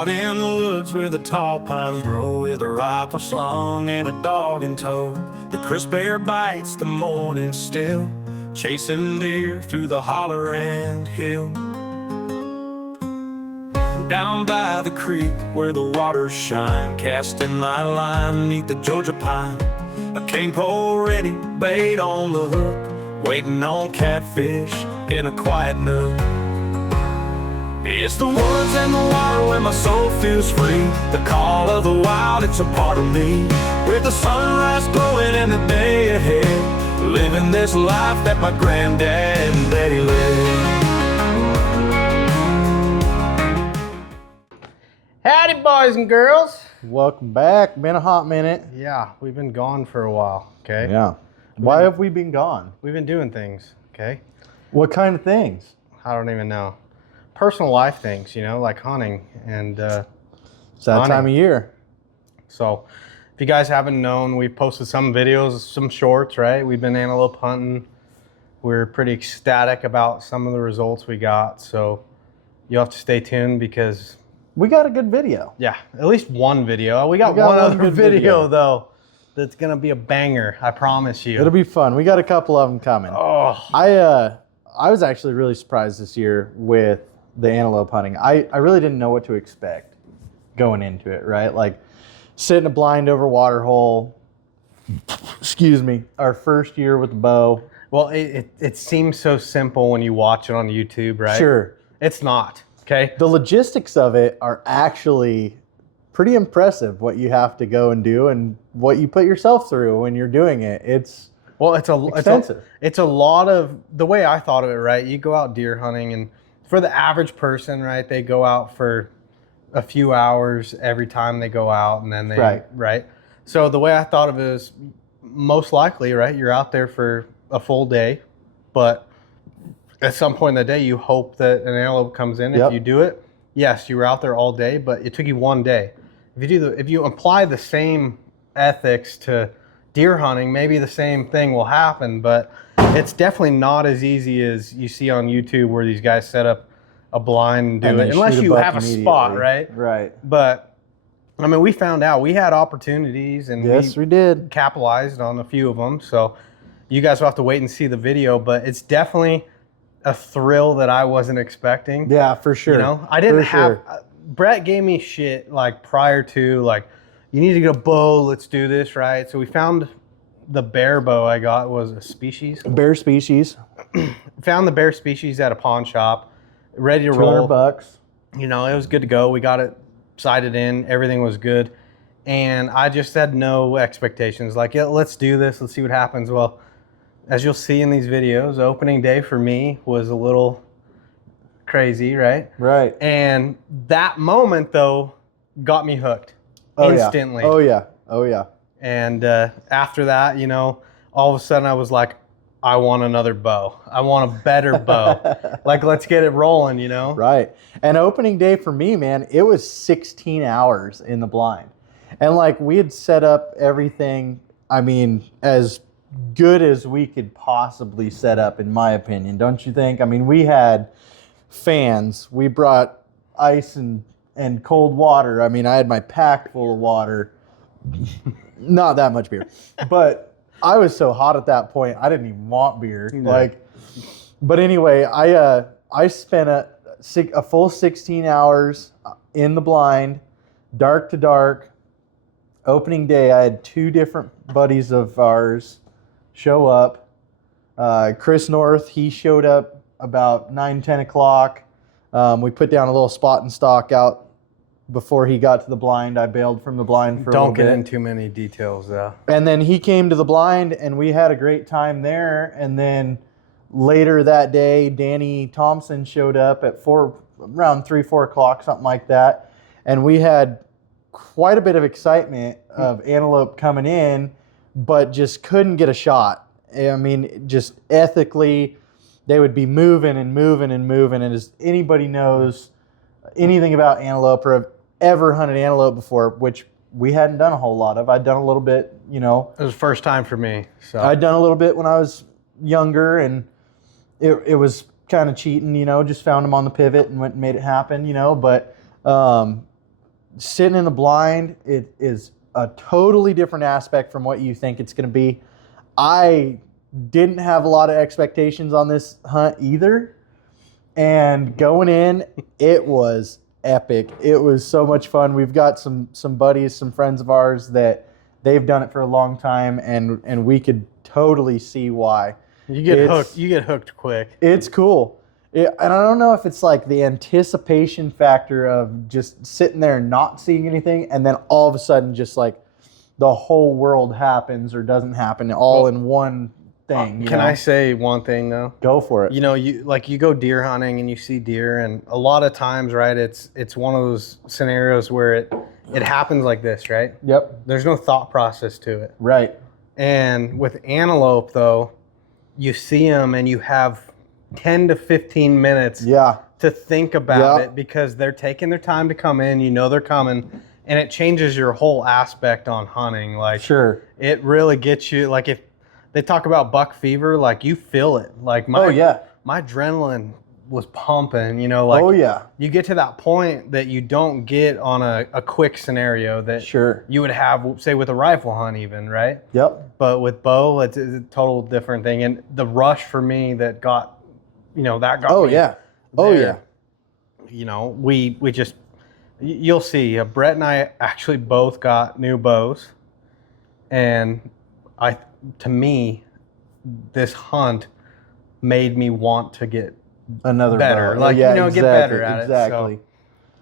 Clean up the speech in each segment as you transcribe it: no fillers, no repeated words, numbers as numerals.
Out in the woods where the tall pines grow, with a rifle slung and a dog in tow, the crisp air bites the morning still, chasing deer through the holler and hill. Down by the creek where the waters shine, casting my line neath the Georgia pine, a cane pole ready, bait on the hook, waiting on catfish in a quiet nook. It's the woods and the water where my soul feels free, the call of the wild, it's a part of me. With the sunrise glowing and the day ahead, living this life that my granddad and daddy led. Howdy, boys and girls. Welcome back. Been a hot minute. Yeah, we've been gone for a while, okay? Yeah. Why have we been gone? We've been doing things, okay? What kind of things? I don't even know. Personal life things, you know, like hunting and It's that time of year. So, if you guys haven't known, we've posted some videos, some shorts, right? We've been antelope hunting. We're pretty ecstatic about some of the results we got. So, you'll have to stay tuned because... We got a good video. Yeah, at least one video. We got one other video, though, that's going to be a banger, I promise you. It'll be fun. We got a couple of them coming. Oh. I was actually really surprised this year with the antelope hunting. I really didn't know what to expect going into it, right? Like, sitting a blind over water hole, excuse me, our first year with the bow. Well, it seems so simple when you watch it on YouTube, right? Sure. It's not, okay? The logistics of it are actually pretty impressive, what you have to go and do and what you put yourself through when you're doing it. It's expensive. It's a lot of, the way I thought of it, right? You go out deer hunting, and for the average person, right, they go out for a few hours every time they go out, and then they, right? So the way I thought of it is most likely, right, you're out there for a full day, but at some point in the day, you hope that an antelope comes in. Yep. If you do it, yes, you were out there all day, but it took you one day. If you apply the same ethics to deer hunting, maybe the same thing will happen, but it's definitely not as easy as you see on YouTube where these guys set up a blind and do it, unless you have a spot, right? Right. But I mean, we found out we had opportunities, and yes, we did. Capitalized on a few of them. So you guys will have to wait and see the video, but it's definitely a thrill that I wasn't expecting. Yeah, for sure. You know, I didn't have. Brett gave me shit like prior to, like, you need to get a bow. Let's do this, right? So we found the bear bow I got was a species. Bear species. Found the bear species at a pawn shop, ready to roll. $200. You know, it was good to go. We got it sighted in. Everything was good. And I just had no expectations. Like, yeah, let's do this. Let's see what happens. Well, as you'll see in these videos, opening day for me was a little crazy, right? Right. And that moment, though, got me hooked instantly. Oh, yeah. Oh, yeah. And after that, you know, all of a sudden I was like, I want another bow. I want a better bow. Like, let's get it rolling, you know? Right. And opening day for me, man, it was 16 hours in the blind. And, like, we had set up everything, I mean, as good as we could possibly set up, in my opinion, don't you think? I mean, we had fans. We brought ice and cold water. I mean, I had my pack full of water. Not that much beer. But I was so hot at that point, I didn't even want beer. No. Like, but anyway, I spent a full 16 hours in the blind, dark to dark. Opening day, I had two different buddies of ours show up. Chris North, he showed up about 9-10 o'clock. We put down a little spot and stock out before he got to the blind. I bailed from the blind for a little bit. Don't get into too many details, though. And then he came to the blind, and we had a great time there. And then later that day, Danny Thompson showed up at around 3-4 o'clock, something like that. And we had quite a bit of excitement of antelope coming in, but just couldn't get a shot. I mean, just ethically, they would be moving and moving and moving. And as anybody knows anything about antelope or have ever hunted antelope before, which we hadn't done a whole lot of. I'd done a little bit, you know. It was the first time for me. So I'd done a little bit when I was younger, and it was kind of cheating, you know, just found them on the pivot and went and made it happen, you know. But sitting in the blind, it is a totally different aspect from what you think it's going to be. I didn't have a lot of expectations on this hunt either. And going in, it was epic. It was so much fun. We've got some buddies, some friends of ours that they've done it for a long time, and we could totally see why. You get hooked. You get hooked quick. It's cool. And I don't know if it's like the anticipation factor of just sitting there and not seeing anything, and then all of a sudden just like the whole world happens or doesn't happen all in one thing. Can I say one thing though? Go for it. You know, you go deer hunting and you see deer, and a lot of times, right, it's one of those scenarios where it happens like this, right? Yep. There's no thought process to it. Right. And with antelope though, you see them and you have 10 to 15 minutes to think about it, because they're taking their time to come in, you know they're coming, and it changes your whole aspect on hunting. Like, sure, it really gets you. Like, if they talk about buck fever, like, you feel it. Like, my adrenaline was pumping, you know, like, you get to that point that you don't get on a quick scenario that you would have, say, with a rifle hunt even, right? Yep. But with bow, it's a total different thing. And the rush for me that got, you know, that got me there. You know, we just, you'll see, Brett and I actually both got new bows. And to me, this hunt made me want to get another better. bow. Like, you know, get better at it. Exactly.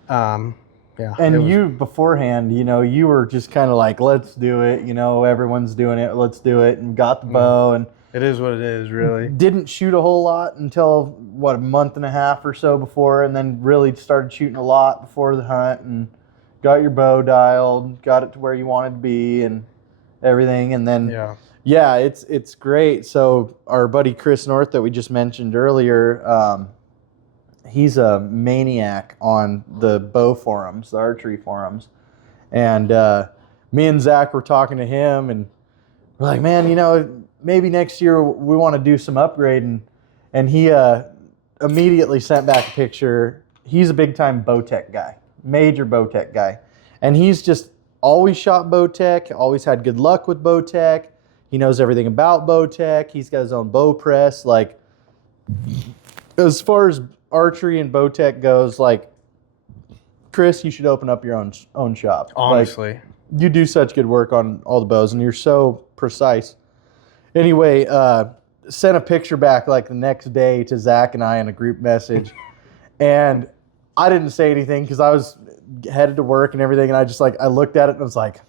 So, and you beforehand, you know, you were just kind of like, let's do it. You know, everyone's doing it. Let's do it. And got the bow. And it is what it is, really. Didn't shoot a whole lot until, a month and a half or so before, and then really started shooting a lot before the hunt, and got your bow dialed, got it to where you wanted to be and everything. And then, it's great. So our buddy Chris North that we just mentioned earlier, he's a maniac on the bow forums, the archery forums. And me and Zach were talking to him, and we're like, man, you know, maybe next year we want to do some upgrading. And he immediately sent back a picture. He's a big-time Bowtech guy, major Bowtech guy. And he's just always shot Bowtech, always had good luck with Bowtech. He knows everything about Bowtech. He's got his own bow press. Like, as far as archery and Bowtech goes, like, Chris, you should open up your own shop. Honestly. Like, you do such good work on all the bows, and you're so precise. Anyway, sent a picture back like the next day to Zach and I in a group message. And I didn't say anything because I was headed to work and everything. And I just I looked at it and I was like,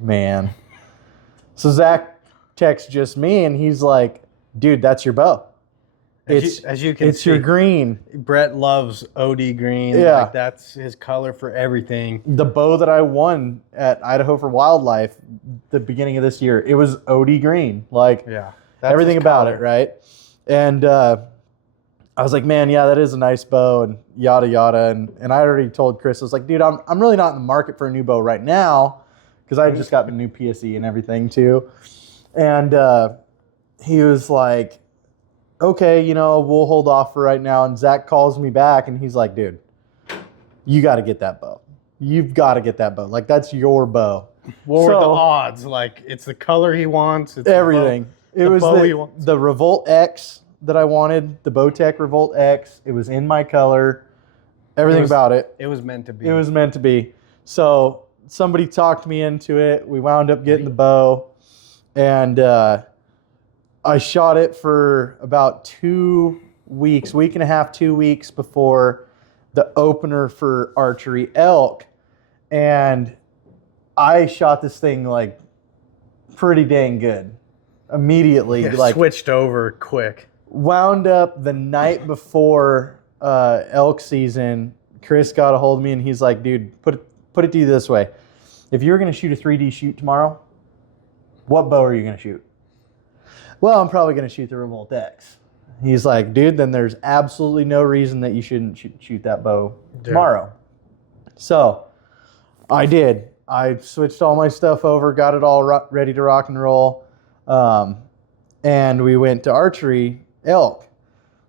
man. So Zach texts just me and he's like, dude, that's your bow. As you can see, your green. Brett loves OD green. Yeah. Like, that's his color for everything. The bow that I won at Idaho for Wildlife the beginning of this year, it was OD green. Like, everything about it, right? And I was like, man, that is a nice bow, and yada yada. And I already told Chris, I was like, dude, I'm really not in the market for a new bow right now, because I just got the new PSE and everything too. And he was like, okay, you know, we'll hold off for right now. And Zach calls me back and he's like, dude, you got to get that bow. You've got to get that bow. Like, that's your bow. What were the odds? Like, it's the color he wants. It's everything. It was the Revolt X that I wanted, the Bowtech Revolt X. It was in my color. Everything about it. It was meant to be. It was meant to be. So somebody talked me into it. We wound up getting the bow. And I shot it for about 2 weeks, week and a half, 2 weeks before the opener for archery elk. And I shot this thing like pretty dang good immediately. Like, switched over quick. Wound up the night before elk season. Chris got a hold of me and he's like, dude, put it to you this way. If you're going to shoot a 3D shoot tomorrow, what bow are you going to shoot? Well, I'm probably going to shoot the Revolt X. He's like, dude, then there's absolutely no reason that you shouldn't shoot that bow tomorrow. So I did. I switched all my stuff over, got it all ready to rock and roll. And we went to archery elk.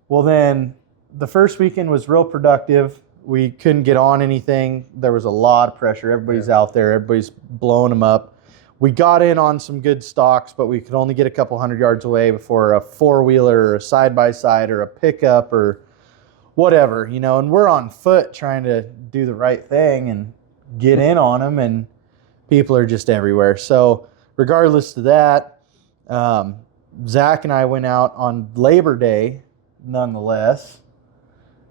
Well, then the first weekend was real productive. We couldn't get on anything. There was a lot of pressure. Everybody's out there. Everybody's blowing them up. We got in on some good stalks, but we could only get a couple 100 yards away before a four-wheeler or a side-by-side or a pickup or whatever, you know, and we're on foot trying to do the right thing and get in on them, and people are just everywhere. So regardless of that, Zach and I went out on Labor Day nonetheless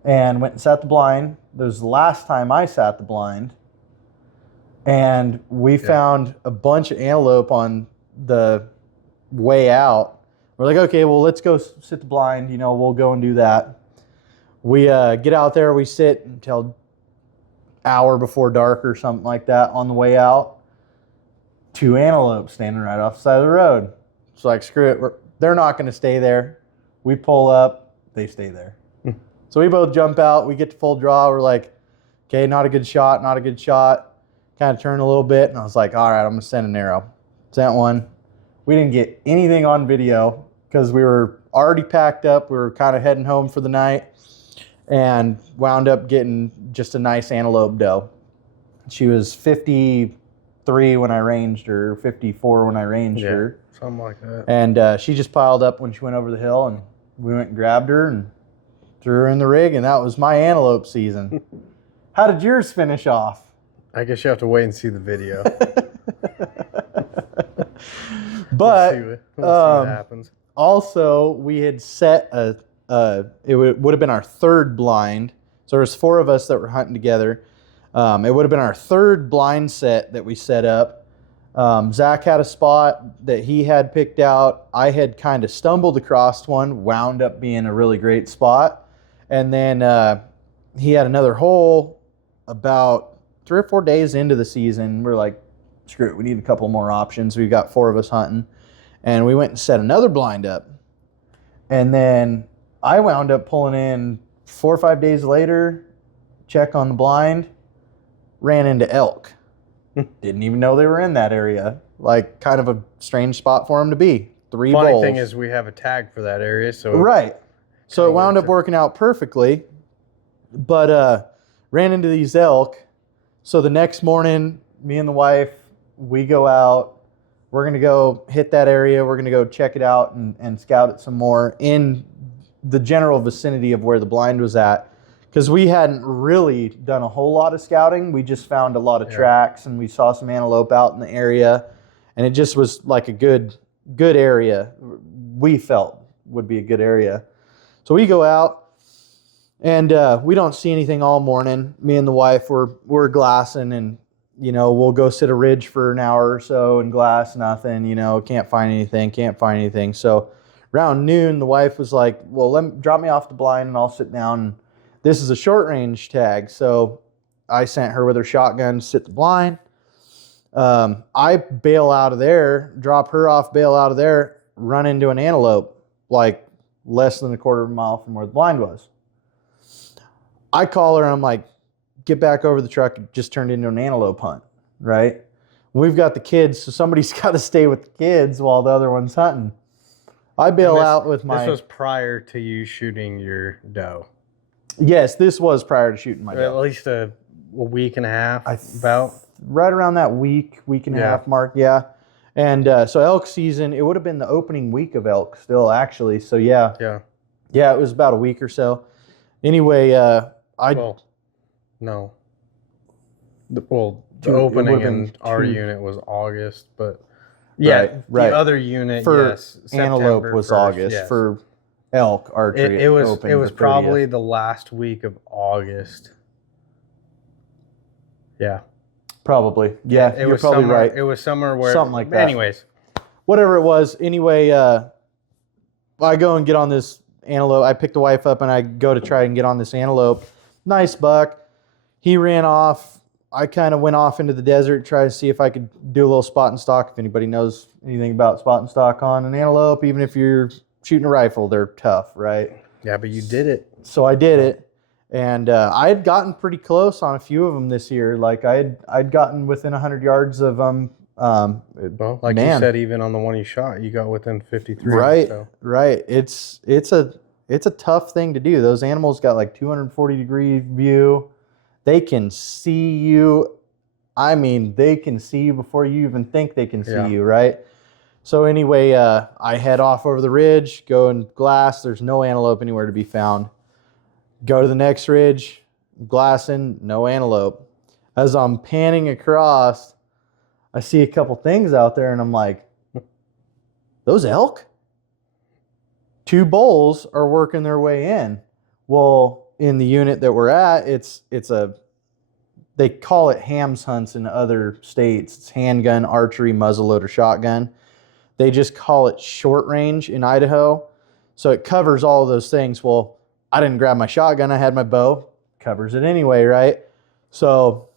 and went and sat the blind. That was the last time I sat the blind. And we found a bunch of antelope on the way out. We're like, okay, well, let's go sit the blind. You know, we'll go and do that. We get out there. We sit until hour before dark or something like that on the way out. 2 antelope standing right off the side of the road. It's like, screw it. They're not going to stay there. We pull up. They stay there. So we both jump out. We get to full draw. We're like, okay, not a good shot, not a good shot. Kind of turn a little bit, and I was like, all right, I'm going to send an arrow. Sent one. We didn't get anything on video because we were already packed up. We were kind of heading home for the night and wound up getting just a nice antelope doe. She was 53 when I ranged her, 54 when I ranged her. Something like that. And she just piled up when she went over the hill, and we went and grabbed her and threw her in the rig, and that was my antelope season. How did yours finish off? I guess you have to wait and see the video. But we'll see what happens. Also, we had set it would have been our third blind. So there was 4 of us that were hunting together. It would have been our third blind set that we set up. Zach had a spot that he had picked out. I had kind of stumbled across one, wound up being a really great spot. And then he had another hole about 3 or 4 days into the season. We're like, screw it, we need a couple more options. We've got 4 of us hunting. And we went and set another blind up. And then I wound up pulling in 4 or 5 days later, check on the blind, ran into elk. Didn't even know they were in that area. Like, kind of a strange spot for them to be. 3 Funny bulls. thing is we have a tag for that area, so Right. So it wound up working out perfectly. But ran into these elk. So the next morning, me and the wife, we go out. We're going to go hit that area. We're going to go check it out and scout it some more in the general vicinity of where the blind was at. Because we hadn't really done a whole lot of scouting. We just found a lot of tracks, and we saw some antelope out in the area. And it just was like a good area. We felt would be a good area. So we go out. And we don't see anything all morning. Me and the wife, we're glassing, and, you know, we'll go sit a ridge for an hour or so and glass, nothing, you know, can't find anything. So around noon, the wife was like, well, drop me off the blind and I'll sit down. This is a short range tag. So I sent her with her shotgun to sit the blind. I bail out of there, drop her off, bail out of there, run into an antelope, like less than a quarter of a mile from where the blind was. I call her and I'm like, get back over the truck. It just turned into an antelope hunt, right? We've got the kids, so somebody's got to stay with the kids while the other one's hunting. I bail out with my... This was prior to you shooting your doe. Yes, this was prior to shooting my At doe. least a week and a half, about. Right around that week and a half mark, yeah. And so elk season, it would have been the opening week of elk still, actually. So, yeah. Yeah, it was about a week or so. Anyway, no. The opening in our 2. unit was August, but right. The other unit, for yes, antelope September was 1st, August. yes. For elk archery, it was opened the 30th. probably the last week of August. Yeah, probably. Yeah, you're probably right. It was somewhere where something like that. Anyways, whatever it was. Anyway, I go and get on this antelope. I pick the wife up and I go to try and get on this antelope. Nice buck. He ran off. I kind of went off into the desert, try to see if I could do a little spot and stock. If anybody knows anything about spot and stock on an antelope, even if you're shooting a rifle, they're tough, right? Yeah, but you did it. So I did it. And I had gotten pretty close on a few of them this year. Like I'd gotten within 100 yards of them. Well, like you said, even on the one you shot, you got within 53. Right, so. right. It's a tough thing to do. Those animals got like 240-degree view. They can see you. I mean, they can see you before you even think they can see Yeah. you, right? So anyway, I head off over the ridge, go and glass. There's no antelope anywhere to be found. Go to the next ridge, glassing, no antelope. As I'm panning across, I see a couple things out there, and I'm like, those elk? 2 bulls are working their way in. Well, in the unit that we're at, they call it hams hunts in other states. It's handgun, archery, muzzleloader, shotgun. They just call it short range in Idaho. So it covers all of those things. Well, I didn't grab my shotgun. I had my bow. Covers it anyway, right? So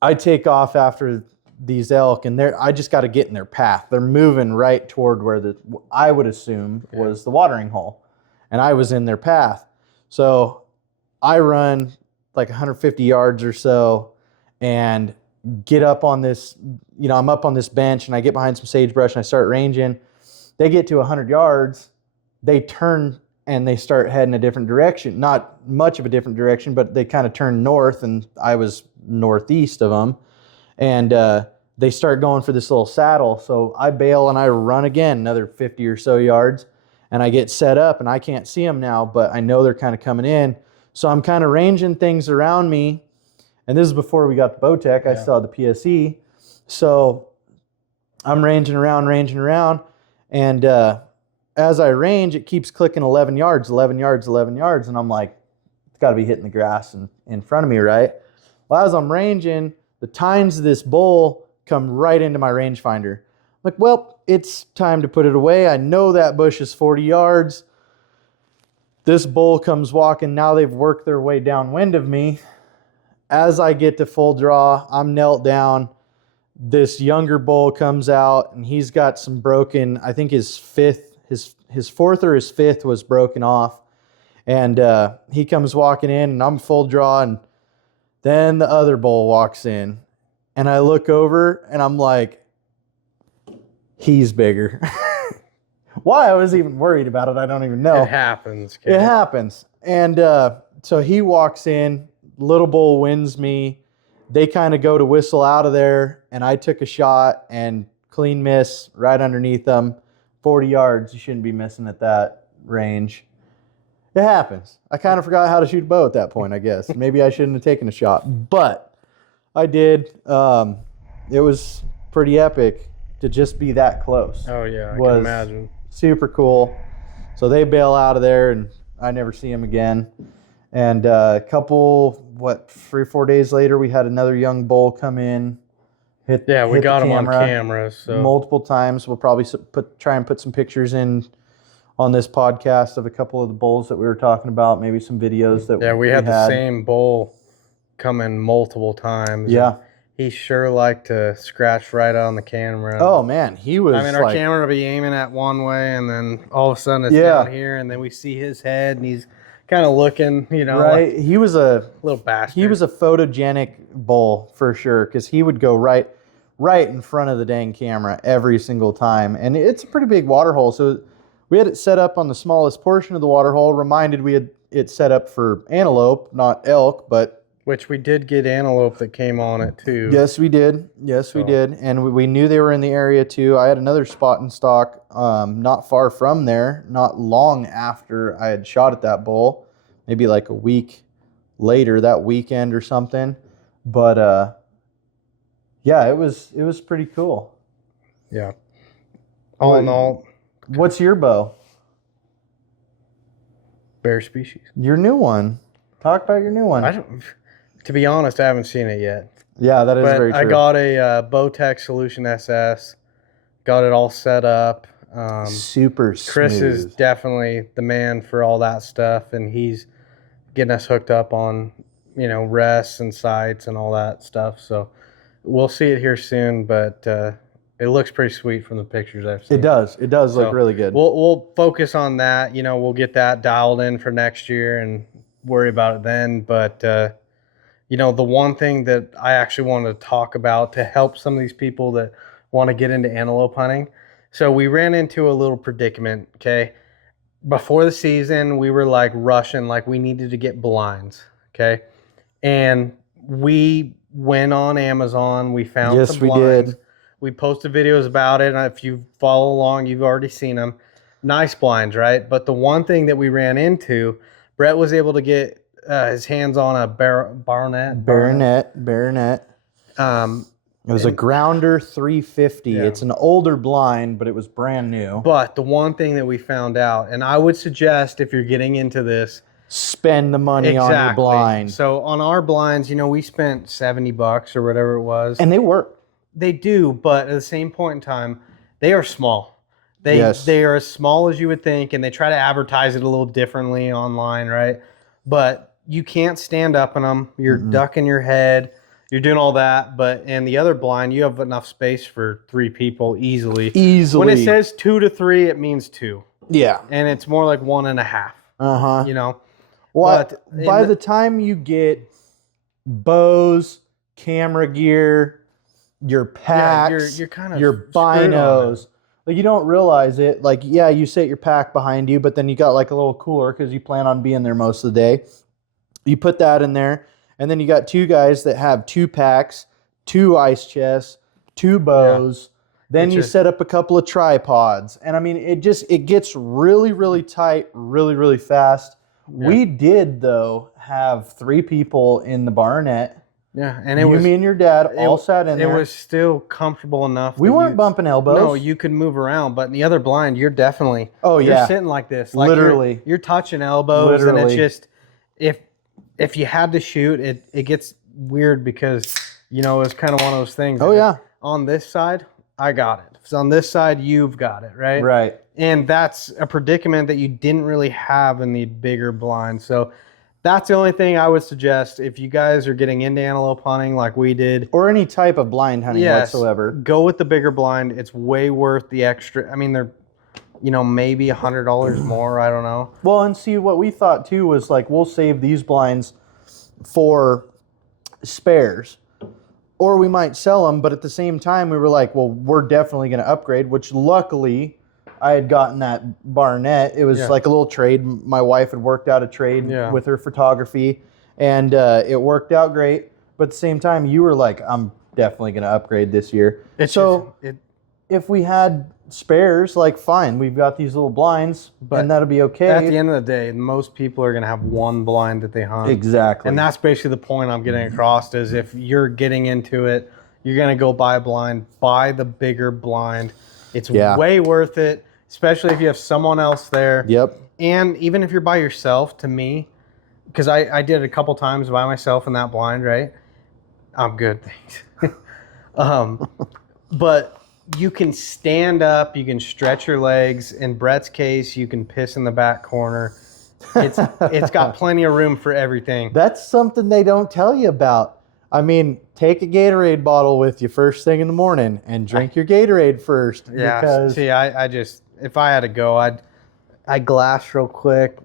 I take off after these elk, and I just got to get in their path. They're moving right toward where I would assume was the watering hole. And I was in their path. So I run like 150 yards or so and get up on this, I'm up on this bench, and I get behind some sagebrush and I start ranging. They get to 100 yards, they turn and they start heading a different direction. Not much of a different direction, but they kind of turn north, and I was northeast of them. And they start going for this little saddle. So I bail and I run again another 50 or so yards, and I get set up, and I can't see them now, but I know they're kind of coming in. So I'm kind of ranging things around me. And this is before we got the Bowtech. I still had the PSE. So I'm ranging around. And as I range, it keeps clicking 11 yards. And I'm like, it's got to be hitting the grass in front of me, right? Well, as I'm ranging, the tines of this bull come right into my rangefinder. I'm like, well, it's time to put it away. I know that bush is 40 yards. This bull comes walking. Now they've worked their way downwind of me. As I get to full draw, I'm knelt down. This younger bull comes out, and he's got some broken, I think his fourth or his fifth was broken off. And he comes walking in, and I'm full draw, and then the other bull walks in. And I look over, and I'm like, he's bigger. Why I was even worried about it, I don't even know. It happens. Kid. It happens. And so he walks in. Little bull wins me. They kind of go to whistle out of there, and I took a shot and clean miss right underneath them. 40 yards. You shouldn't be missing at that range. It happens. I kind of forgot how to shoot a bow at that point, I guess. Maybe I shouldn't have taken a shot, but I did. It was pretty epic to just be that close. Oh, yeah. I Was can imagine. Super cool. So they bail out of there, and I never see them again. And a couple, 3 or 4 days later, we had another young bull come in. We hit got the him on camera. So multiple times. We'll probably try and put some pictures in on this podcast of a couple of the bulls that we were talking about. Maybe some videos that we had the same bull come in multiple times. Yeah. He sure liked to scratch right on the camera. Oh man, he was. I mean, our camera will be aiming at one way, and then all of a sudden it's down here, and then we see his head, and he's kind of looking, right. like He was a little bastard. He was a photogenic bull for sure, because he would go right in front of the dang camera every single time, and it's a pretty big water hole. So we had it set up on the smallest portion of the water hole. Reminded we had it set up for antelope, not elk, but. Which we did get antelope that came on it too. Yes, we did. We did. And we knew they were in the area too. I had another spot in stock not far from there, not long after I had shot at that bull, maybe like a week later, that weekend or something. But yeah, it was pretty cool. Yeah. All in all. What's your bow? Bear species. Your new one. Talk about your new one. To be honest, I haven't seen it yet. Yeah, that is very true. I got a Bowtech Solution SS. Got it all set up. Super smooth. Chris is definitely the man for all that stuff, and he's getting us hooked up on, rests and sights and all that stuff. So we'll see it here soon, but it looks pretty sweet from the pictures I've seen. It does. It does look really good. We'll focus on that. We'll get that dialed in for next year and worry about it then. But the one thing that I actually wanted to talk about to help some of these people that want to get into antelope hunting. So we ran into a little predicament, okay? Before the season, we were like rushing, like we needed to get blinds, okay? And we went on Amazon. We found Yes, some we blinds. did. We posted videos about it. And if you follow along, you've already seen them. Nice blinds, right? But the one thing that we ran into, Brett was able to get his hands on a Baronet. It was a Grounder 350. Yeah. It's an older blind, but it was brand new. But the one thing that we found out, and I would suggest if you're getting into this, Spend the money on your blind. So on our blinds, we spent $70 or whatever it was. And they work. They do, but at the same point in time, they are small. Yes. They are as small as you would think, and they try to advertise it a little differently online, right? But you can't stand up in them. You're ducking your head. You're doing all that. But in the other blind, you have enough space for 3 people easily. Easily. When it says 2 to 3, it means 2. Yeah. And it's more like 1.5. Uh-huh. What? But By the time you get bows, camera gear, your packs, you're kind of your screwed on it. binos, like you don't realize it. Like, yeah, you set your pack behind you, but then you got like a little cooler because you plan on being there most of the day. You put that in there, and then you got 2 guys that have 2 packs, 2 ice chests, 2 bows. Then It's you just- set up a couple of tripods, and I mean, it gets really, really tight, really, really fast. Yeah. We did though have 3 people in the Baronet. Yeah, and Me, and your dad all sat in there. It was still comfortable enough. We that weren't bumping elbows. No, you could move around, but in the other blind, you're definitely. Oh, you're yeah. sitting like this, like Literally. You're touching elbows, and Literally. it's just if you had to shoot, it gets weird because it's kind of one of those things. Oh, that yeah. On this side, I got it. If it's on this side, you've got it, right? Right. And that's a predicament that you didn't really have in the bigger blind. So that's the only thing I would suggest if you guys are getting into antelope hunting like we did. Or any type of blind hunting Yes, whatsoever. go with the bigger blind. It's way worth the extra. I mean, they're, maybe $100 more. I don't know. Well, and see, what we thought too was like, we'll save these blinds for spares. Or we might sell them, but at the same time, we were like, well, we're definitely going to upgrade, which luckily I had gotten that Baronet. It was like a little trade. My wife had worked out a trade with her photography, and it worked out great. But at the same time, you were like, I'm definitely going to upgrade this year. If we had spares, like, fine, we've got these little blinds, and that'll be okay. At the end of the day, most people are going to have one blind that they hunt. Exactly. And that's basically the point I'm getting across is if you're getting into it, you're going to go buy a blind, buy the bigger blind. It's way worth it, especially if you have someone else there. Yep. And even if you're by yourself, to me, because I did it a couple times by myself in that blind, right? I'm good, thanks. But you can stand up, you can stretch your legs. In Brett's case, you can piss in the back corner. It's got plenty of room for everything. That's something they don't tell you about. I mean, take a Gatorade bottle with you first thing in the morning and drink your Gatorade first. Yeah. Because See, I just, if I had to go, I'd glass real quick.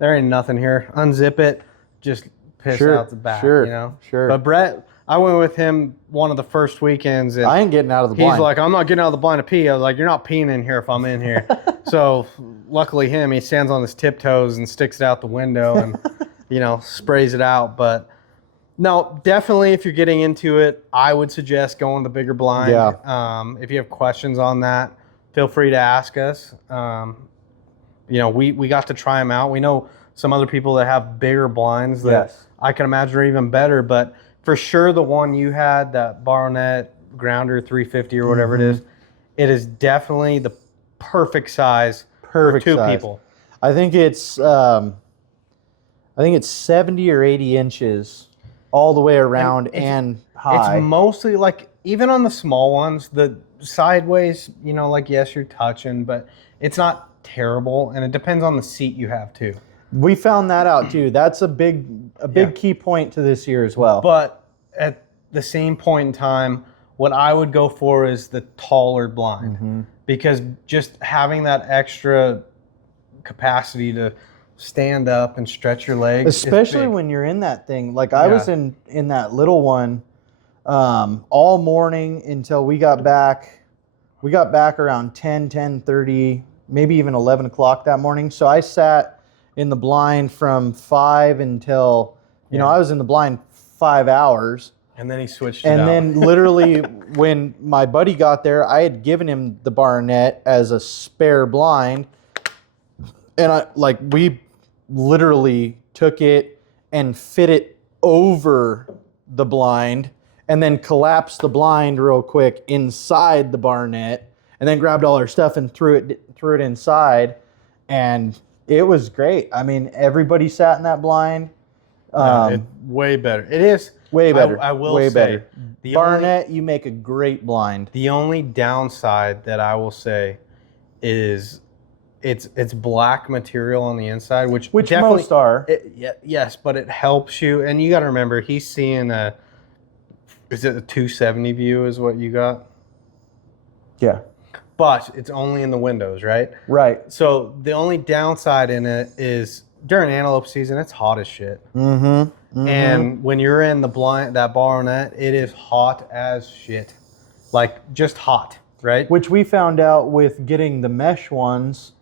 There ain't nothing here. Unzip it, just piss out the back. Sure. But Brett, I went with him one of the first weekends, and I ain't getting out of the blind. he's like, I'm not getting out of the blind to pee. I was like, you're not peeing in here if I'm in here. So luckily he stands on his tiptoes and sticks it out the window and, sprays it out. But no, definitely if you're getting into it, I would suggest going the bigger blind. Yeah. If you have questions on that, feel free to ask us. We got to try them out. We know some other people that have bigger blinds that I can imagine are even better, but for sure, the one you had, that Baronet Grounder 350 or whatever it is definitely the perfect size for 2 people. I think it's 70 or 80 inches all the way around and high. It's mostly like, even on the small ones, the sideways, like, yes, you're touching, but it's not terrible, and it depends on the seat you have too. We found that out too. That's a big key point to this year as well. But at the same point in time, what I would go for is the taller blind, because just having that extra capacity to stand up and stretch your legs, especially when you're in that thing. Like I was in that little one all morning until we got back. We got back around 10:30, maybe even 11 o'clock that morning. So I sat in the blind from 5 until, I was in the blind 5 hours. And then he switched it And out. then literally when my buddy got there, I had given him the Barnett as a spare blind. And we literally took it and fit it over the blind and then collapsed the blind real quick inside the Barnett and then grabbed all our stuff and threw it inside. And it was great. I mean, everybody sat in that blind. Way better. It is. Way better. I will way say, better. the Barnett, you make a great blind. The only downside that I will say is it's black material on the inside, which definitely, most are. Yes, but it helps you. And you got to remember, he's seeing is it a 270 view is what you got? Yeah. But it's only in the windows, right? Right. So the only downside in it is during antelope season, it's hot as shit. Mm-hmm. Mm-hmm. And when you're in that Barnett, it is hot as shit. Like, just hot, right? Which we found out with getting the mesh ones,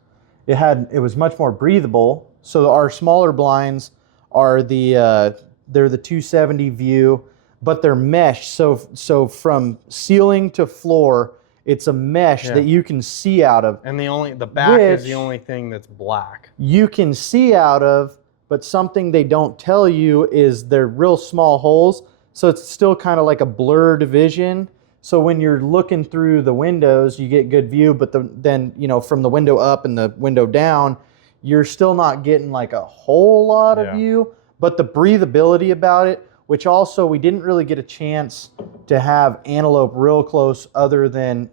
it was much more breathable. So our smaller blinds are they're the 270 view, but they're mesh. So from ceiling to floor, it's a mesh that you can see out of. And the back is the only thing that's black. You can see out of, but something they don't tell you is they're real small holes. So it's still kind of like a blurred vision. So when you're looking through the windows, you get good view, but then from the window up and the window down, you're still not getting like a whole lot of view. But the breathability about it, which also we didn't really get a chance to have antelope real close other than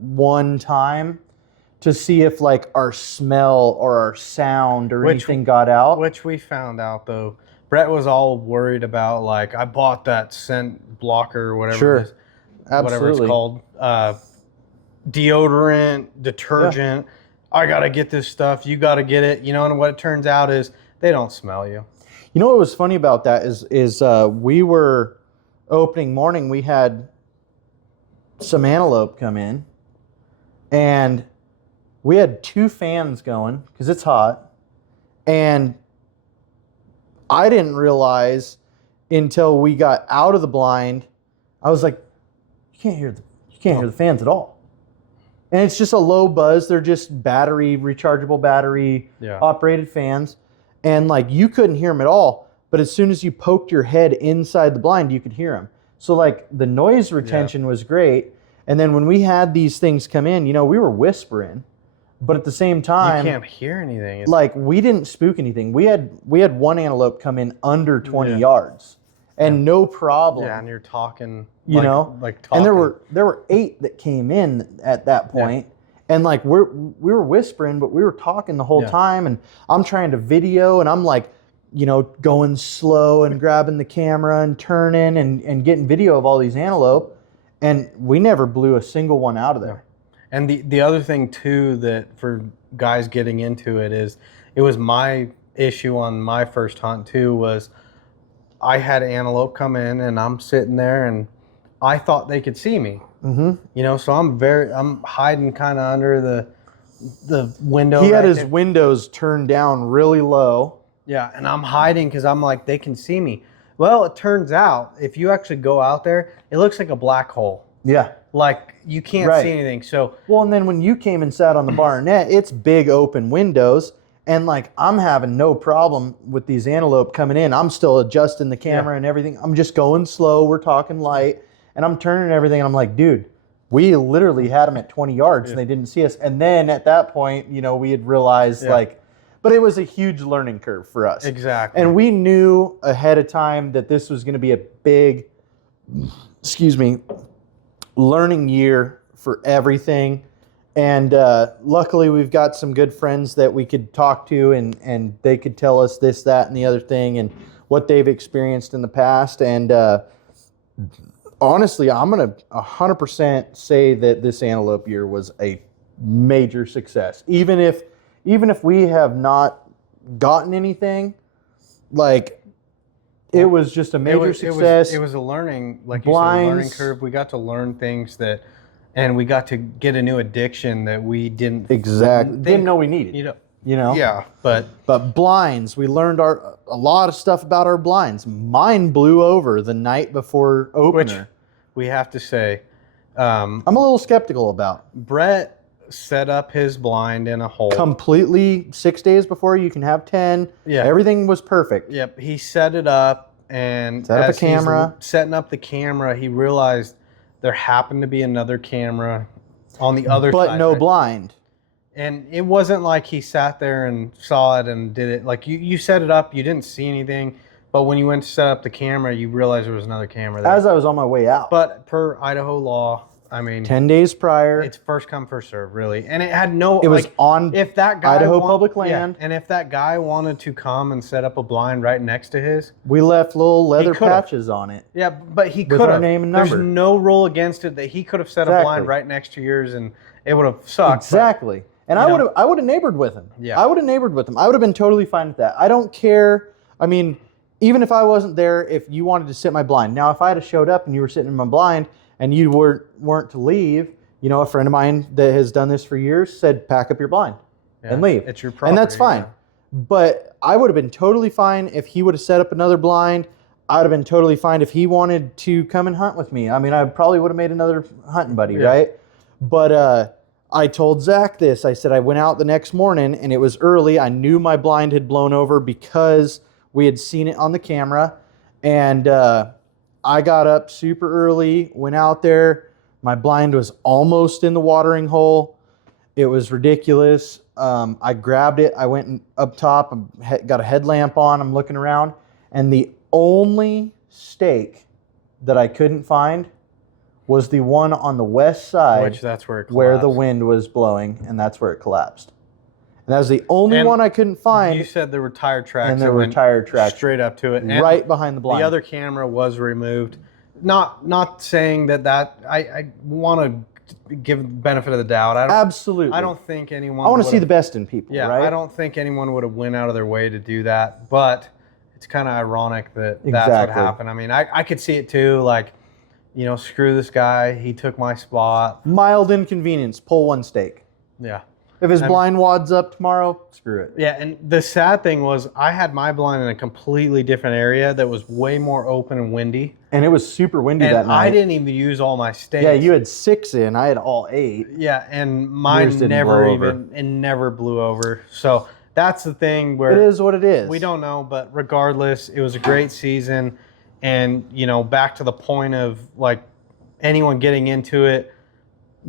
one time to see if like our smell or our sound or anything got out. Which we found out though. Brett was all worried about, like, I bought that scent blocker or whatever it is. Whatever it's called, deodorant, detergent. I gotta get this stuff. You gotta get it. And what it turns out is they don't smell you. You know what was funny about that is we were opening morning. We had some antelope come in, and we had 2 fans going because it's hot, and I didn't realize until we got out of the blind. I was like, you can't hear the fans at all. And it's just a low buzz. They're just rechargeable battery operated fans. And like you couldn't hear them at all. But as soon as you poked your head inside the blind, you could hear them. So like the noise retention was great. And then when we had these things come in, we were whispering. But at the same time, you can't hear anything. Like we didn't spook anything. We had one antelope come in under 20 yards. And no problem. Yeah, and you're talking, like talking. And there were 8 that came in at that point. And like we were whispering, but we were talking the whole time. And I'm trying to video, and I'm like, going slow and grabbing the camera and turning and getting video of all these antelope. And we never blew a single one out of there. And the other thing too, that for guys getting into it is, it was my issue on my first hunt too, was I had antelope come in and I'm sitting there and I thought they could see me. Mm-hmm. So I'm hiding kind of under the window. He had his windows turned down really low. Yeah, and I'm hiding because I'm like, they can see me. Well, it turns out if you actually go out there, it looks like a black hole. Yeah. Like you can't see anything. So and then when you came and sat on the Barnett, it's big open windows. And like, I'm having no problem with these antelope coming in. I'm still adjusting the camera and everything. I'm just going slow. We're talking light. And I'm turning everything. And I'm like, dude, we literally had them at 20 yards and they didn't see us. And then at that point, we had realized but it was a huge learning curve for us. Exactly. And we knew ahead of time that this was going to be a big, learning year for everything. And luckily, we've got some good friends that we could talk to, and they could tell us this, that, and the other thing, and what they've experienced in the past. And honestly, I'm going to 100% say that this antelope year was a major success. Even if we have not gotten anything, like it was just a major success. It was a learning, like you said, a learning curve. We got to learn things and we got to get a new addiction that we didn't didn't know we needed. you know. Yeah, but But blinds, we learned a lot of stuff about our blinds. Mine blew over the night before opener. we have to say, I'm a little skeptical about. Brett set up his blind in a hole. Completely 6 days before you can have 10. Yeah. Everything was perfect. Yep, he set it up, and Set up a as he's camera. setting up the camera, he realized there happened to be another camera on the other But side. no right? blind. And it wasn't like he sat there and saw it and did it. Like you set it up, you didn't see anything, but when you went to set up the camera, you realized there was another camera there. As I was on my way out. But per Idaho law, I mean, 10 days prior. it's first come first serve, really. And it had no. It was like, on if that guy Idaho public land. and if that guy wanted to come and set up a blind right next to his, We left little leather could've. patches on it. yeah, but he With could our have. name and There's number. no rule against it that he could have set a Exactly. blind right next to yours, and it would have sucked. but- Exactly. And You know? I would have neighbored with him. Yeah. I would have neighbored with him. I would have been totally fine with that. I don't care. I mean, even if I wasn't there, if you wanted to sit my blind. Now, if I had showed up and you were sitting in my blind and you weren't to leave, you know, a friend of mine that has done this for years said, pack up your blind Yeah, and leave. It's your property. And that's fine. yeah. But I would have been totally fine if he would have set up another blind. I would have been totally fine if he wanted to come and hunt with me. I mean, I probably would have made another hunting buddy, Yeah. right? But I told Zach this. I said I went out the next morning and it was early. I knew my blind had blown over because we had seen it on the camera. And I got up super early, went out there. My blind was almost in the watering hole. It was ridiculous. I grabbed it. I went up top and got a headlamp on. I'm looking around. And the only stake that I couldn't find was the one on the west side Which that's where it where the collapsed. wind was blowing, and that's where it collapsed. And that was the only And one I couldn't find. You said there were tire tracks. And there that were went tire tracks straight up to it, and right behind the blind. The other camera was removed. Not saying that I want to give benefit of the doubt. Absolutely. I don't think anyone. I want to see would've- the best in people, Yeah, right? I don't think anyone would have went out of their way to do that, but it's kind of ironic that that's what Exactly. happened. I mean, I could see it too. Like, you know, screw this guy. He took my spot. Mild inconvenience. Pull one stake. Yeah. If his I mean- blind wad's up tomorrow, screw it. Yeah, and the sad thing was I had my blind in a completely different area that was way more open and windy. And it was super windy that And night. I didn't even use all my stakes. Yeah, you had 6 in. I had all 8. Yeah, and mine Yours didn't never blow over. even it never blew over. So that's the thing where It is what it is. we don't know, but regardless, it was a great season. And you know, back to the point of like anyone getting into it,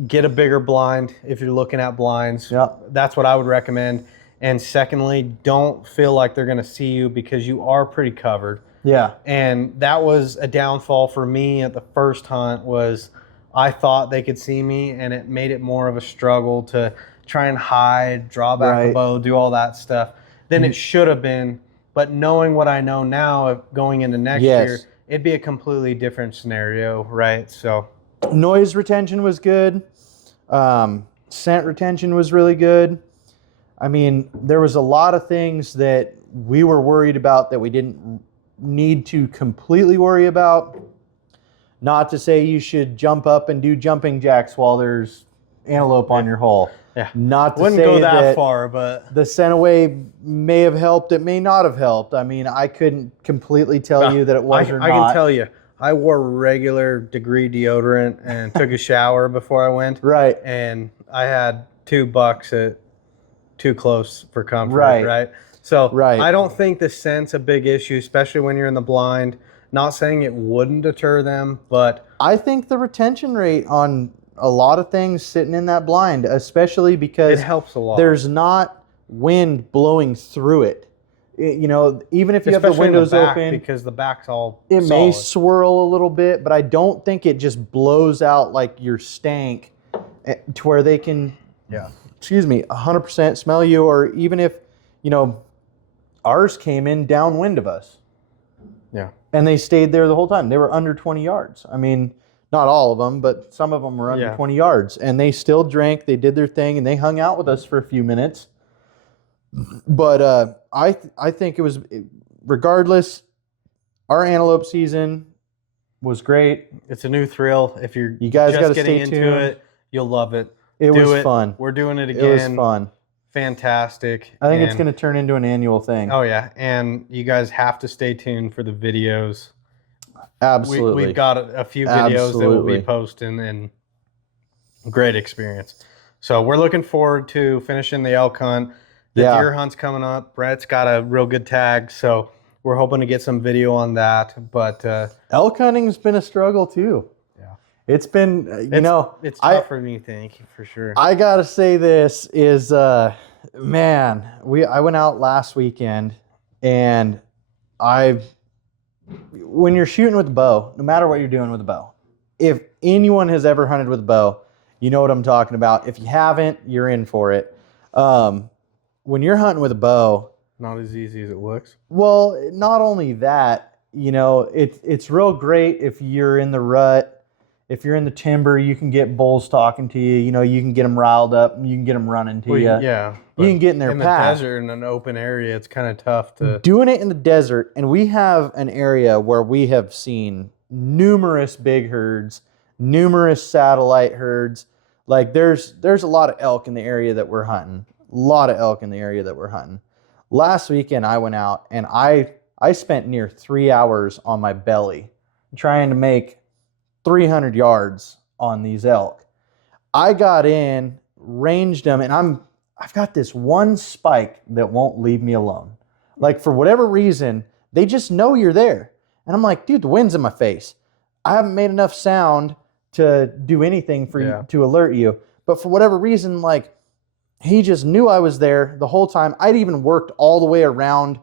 get a bigger blind if you're looking at blinds. Yep. That's what I would recommend. And secondly, don't feel like they're going to see you because you are pretty covered. Yeah. And that was a downfall for me at the first hunt was I thought they could see me, and it made it more of a struggle to try and hide, draw back the Right. bow, do all that stuff than it should have been. But knowing what I know now of going into next Yes. year, it'd be a completely different scenario, right? So Noise retention was good. Scent retention was really good. I mean, there was a lot of things that we were worried about that we didn't need to completely worry about. Not to say you should jump up and do jumping jacks while there's antelope on your hole. yeah, Not to wouldn't say go that that far, but the scent away may have helped. It may not have helped. I mean, I couldn't completely tell you that it was or I not. can tell you, I wore regular degree deodorant and took a shower before I went. Right. And I had 2 bucks at too close for comfort, Right. right? So Right. I don't think the scent's a big issue, especially when you're in the blind. Not saying it wouldn't deter them, but I think the retention rate on a lot of things sitting in that blind, especially because it helps a lot. there's not wind blowing through it. You know, even if you have the Especially in windows back, open, because the back's all it may solid. swirl a little bit, but I don't think it just blows out like your stank to where they can, Yeah. 100% smell you. Or even if, you know, ours came in downwind of us. Yeah. And they stayed there the whole time. They were under 20 yards. I mean, not all of them, but some of them were under Yeah. 20 yards. And they still drank. They did their thing, and they hung out with us for a few minutes. But I think it was, regardless, our antelope season was great. It's a new thrill. If you're You guys just gotta getting stay into tuned. it, you'll love it. It Do was fun. We're doing it It was again. fun. fantastic. I think it's and- going to turn into an annual thing. Oh yeah, and you guys have to stay tuned for the videos. Absolutely. We've got a few videos that we'll Absolutely. be posting, and great experience. So we're looking forward to finishing the elk hunt. The Yeah. deer hunt's coming up. Brett's got a real good tag, so we're hoping to get some video on that. But Elk hunting's been a struggle too. Yeah. It's been, it's I- tougher than you think, for sure. I gotta say this is, man, I went out last weekend, and when you're shooting with a bow, no matter what you're doing with a bow, if anyone has ever hunted with a bow, you know what I'm talking about. If you haven't, you're in for it. When you're hunting with a bow, Not as easy as it looks. well, not only that, it's real great if you're in the rut. If you're in the timber, you can get bulls talking to you. You can get them riled up, and you can get them running to Well, you. yeah. You can get in their in the path. desert, in an open area, it's kind of tough to. Doing it in the desert, and we have an area where we have seen numerous big herds, numerous satellite herds. Like there's a lot of elk in the area that we're hunting. A lot of elk in the area that we're hunting. Last weekend I went out and I spent near 3 hours on my belly trying to make 300 yards on these elk. I got in, ranged them, and I've got this one spike that won't leave me alone. Like for whatever reason, they just know you're there. And I'm like, dude, the wind's in my face. I haven't made enough sound to do anything for Yeah. you to alert you. But for whatever reason, like he just knew I was there the whole time. I'd even worked all the way around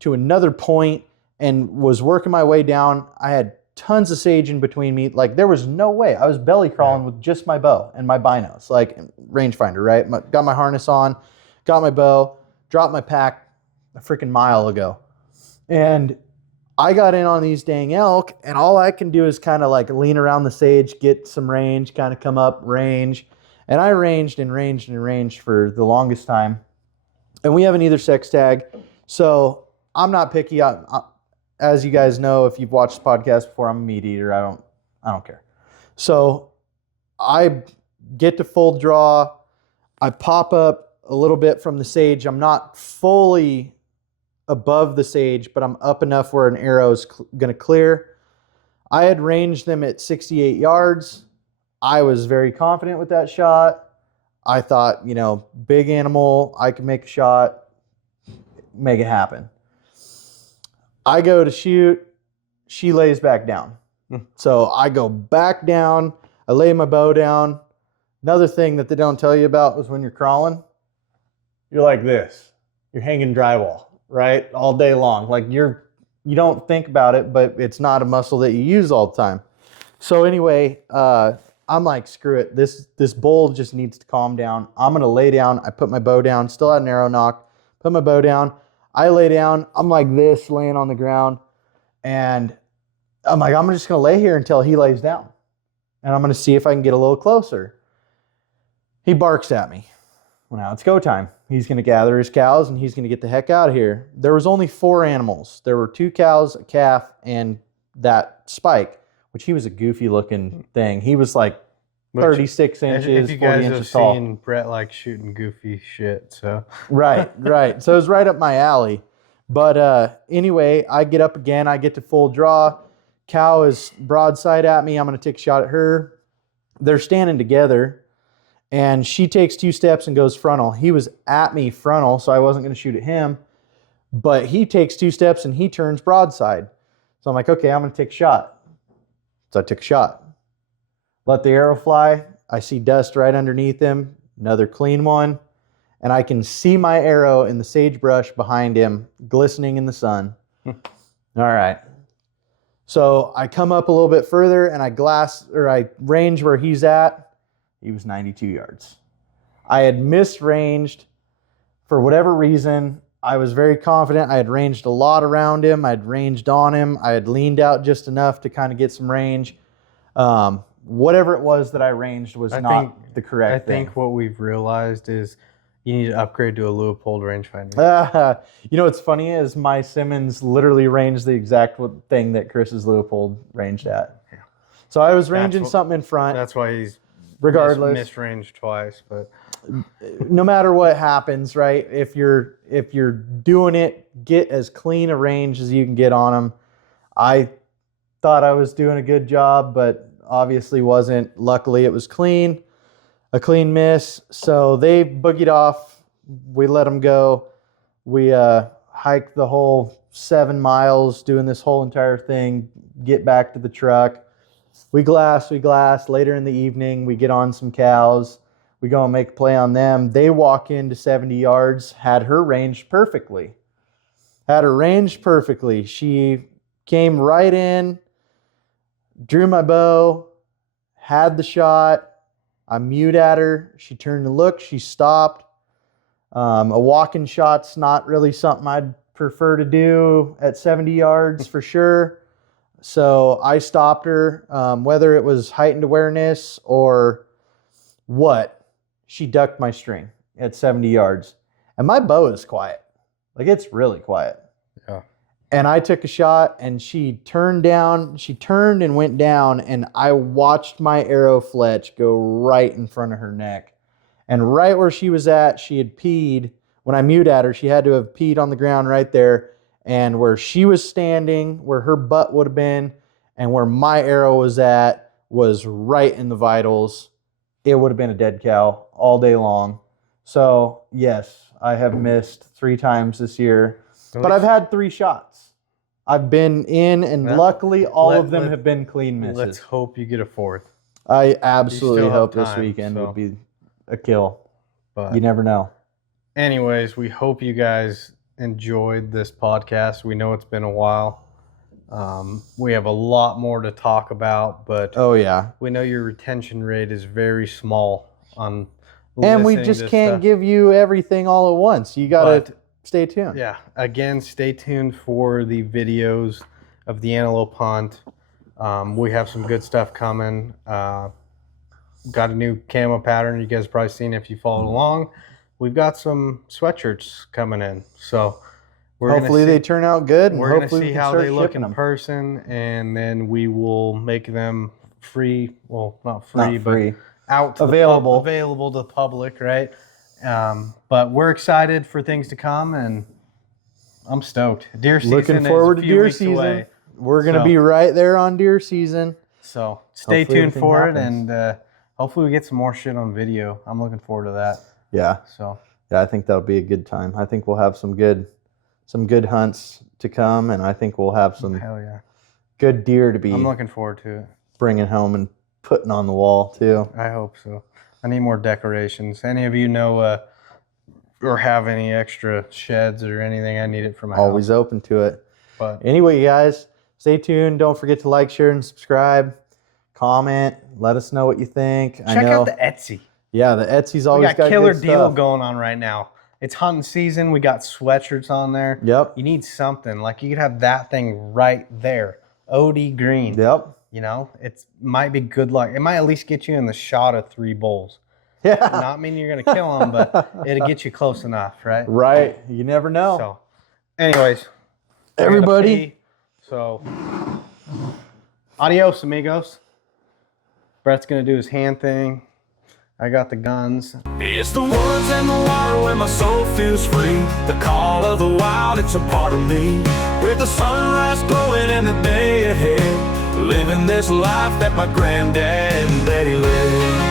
to another point and was working my way down. I had tons of sage in between me. Like there was no way. I was belly crawling with just my bow and my binos, like rangefinder, right? Got my harness on, got my bow, dropped my pack a freaking mile ago. And I got in on these dang elk, and all I can do is kind of like lean around the sage, get some range, kind of come up, range. And I ranged and ranged and ranged for the longest time. And we have an either sex tag. So I'm not picky. As you guys know, if you've watched the podcast before, I'm a meat eater. I don't care. So I get to full draw. I pop up a little bit from the sage. I'm not fully above the sage, but I'm up enough where an arrow is going to clear. I had ranged them at 68 yards. I was very confident with that shot. I thought, big animal, I can make a shot, make it happen. I go to shoot, she lays back down. So I go back down, I lay my bow down. Another thing that they don't tell you about is when you're crawling, you're like this. You're hanging drywall, right? All day long. Like you don't think about it, but it's not a muscle that you use all the time. So anyway, I'm like, screw it. This bull just needs to calm down. I'm going to lay down. I put my bow down, still had an arrow nock, put my bow down. I lay down. I'm like this, laying on the ground. And I'm like, I'm just going to lay here until he lays down. And I'm going to see if I can get a little closer. He barks at me. Well, now it's go time. He's going to gather his cows and he's going to get the heck out of here. There was only 4 animals. There were 2 cows, a calf, and that spike, which he was a goofy looking thing. He was like 36 inches, If you 40 guys inches have tall. seen Brett like shooting goofy shit, so Right. So it was right up my alley. But anyway, I get up again. I get to full draw. Cow is broadside at me. I'm going to take a shot at her. They're standing together, and she takes 2 steps and goes frontal. He was at me frontal, so I wasn't going to shoot at him. But he takes 2 steps and he turns broadside. So I'm like, okay, I'm going to take a shot. So I took a shot. Let the arrow fly. I see dust right underneath him. Another clean one. And I can see my arrow in the sagebrush behind him, glistening in the sun. All right. So I come up a little bit further and I range where he's at. He was 92 yards. I had misranged for whatever reason. I was very confident. I had ranged a lot around him. I had ranged on him. I had leaned out just enough to kind of get some range. Whatever it was that I ranged was not the correct thing. I think what we've realized is you need to upgrade to a Leupold rangefinder. What's funny is my Simmons literally ranged the exact thing that Chris's Leupold ranged at. Yeah. So I was ranging something in front. That's why he's Regardless. misranged twice. But no matter what happens, right? If you're doing it, get as clean a range as you can get on them. I thought I was doing a good job, but obviously wasn't. Luckily, it was clean, a clean miss. So they boogied off. We let them go. We hiked the whole 7 miles, doing this whole entire thing, get back to the truck. We glass. Later in the evening, we get on some cows. We go and make a play on them. They walk into 70 yards, had her ranged perfectly. She came right in, drew my bow, had the shot. I mewed at her. She turned to look. She stopped. A walking shot's not really something I'd prefer to do at 70 yards for sure. So I stopped her, whether it was heightened awareness or what. She ducked my string at 70 yards. And my bow is quiet. Like, it's really quiet. Yeah. And I took a shot, and she turned and went down, and I watched my arrow fletch go right in front of her neck. And right where she was at, she had peed. When I mewed at her, she had to have peed on the ground right there. And where she was standing, where her butt would have been, and where my arrow was at, was right in the vitals. It would have been a dead cow all day long. So, yes, I have missed 3 times this year. But I've had 3 shots. I've been in, and luckily all of them have been clean misses. Let's hope you get a 4th. I absolutely still have hope this time, weekend so. would be a kill. But You never know. anyways, we hope you guys enjoyed this podcast. We know it's been a while. We have a lot more to talk about, but Oh, yeah. we know your retention rate is very small on And we listening just to can't stuff. give you everything all at once. You got to But, stay tuned. yeah, again, stay tuned for the videos of the antelope hunt. We have some good stuff coming. Got a new camo pattern. You guys have probably seen if you followed along. We've got some sweatshirts coming in. So we're Hopefully gonna they turn out good. And we're going to hopefully we see can how start they look shipping in them. person, and then we will make them free. Well, not free, Not free. but out to Available. available to the public, right? But we're excited for things to come, and I'm stoked. Deer season Looking is forward a to few deer weeks season. away, We're going to So- be right there on deer season. so stay Hopefully tuned everything for happens. it, and hopefully we get some more shit on video. I'm looking forward to that. Yeah. So Yeah, I think that'll be a good time. I think we'll have some good hunts to come, and I think we'll have some hell yeah, good deer to be I'm looking forward to it. bringing home and putting on the wall too. I hope so. I need more decorations. Any of you know or have any extra sheds or anything? I need it for my Always house. open to it. But Anyway, you guys, stay tuned. Don't forget to like, share, and subscribe. Comment. Let us know what you think. check I know. out the Etsy. Yeah, the Etsy's We always got killer good deal stuff. going on right now. It's hunting season. We got sweatshirts on there. Yep. You need something. Like, you could have that thing right there. OD green. Yep. You know, it might be good luck. It might at least get you in the shot of 3 bulls. Yeah. Not mean you're going to kill them, but it'll get you close enough, right? Right. You never know. So, anyways, I gotta Everybody. pee. So, adios, amigos. Brett's going to do his hand thing. I got the guns. It's the woods and the water where my soul feels free. The call of the wild, it's a part of me. With the sunrise glowing in the day ahead, living this life that my granddad and daddy lived.